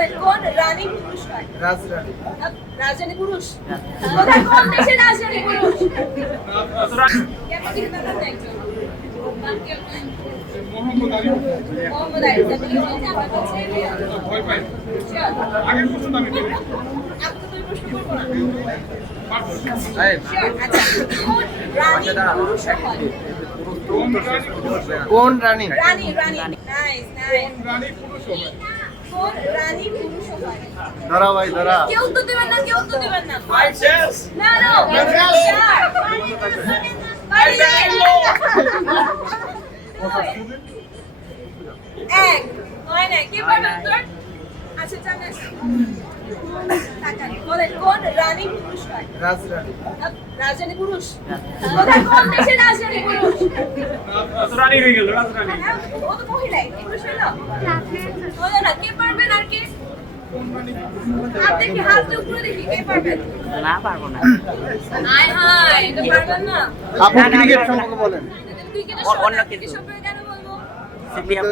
বলেন কোন রানী পুরুষ হয়? রাজরানী। রাজরানী পুরুষ? কোথায় কোন দেশের রাজরানী পুরুষ? কেমন দিকে তাকান একজন? মোহাম্মদ আলী। মোহাম্মদ আলী। আপনি কি বলছেন আপনার কাছে? ভয় পাই। Sure? আগের প্রশ্ন আমি বলি। আপনি তো প্রশ্ন করবো না। পারবো। Sure, আচ্ছা। কোন রানী পুরুষ হয়? কোন রানী? রানী রানী। Nice nice. রানী পুরুষ হবে। কোন রানী পুরুষ হয়? ধরা ভাই ধরা। কেউ তো দেবেন না, কেউ তো দেবেন না। শেষ। না না। এক হয় না, কে পারবে উত্তর? আচ্ছা জানেন বলেন কোন রানী পুরুষ হয়? রাজরানী। রাজরানী পুরুষ? কোথায় কোন দেশের রাজরানী পুরুষ? রানী হয়ে গেল রাজরানী। ও তো মহিলাই, পুরুষ হলো হলো না। কে পারবেন আর কে? আপনি কি হাতটা উপরে দেখি কে পারবেন? না পারবো না। হায় হায়, এটা পারবেন না। আপু ক্রিকেট সম্পর্কে বলেন। ক্রিকেটের অন্য সম্পর্কে কিছু। সম্পর্কে কেন বলবো? সিপিএম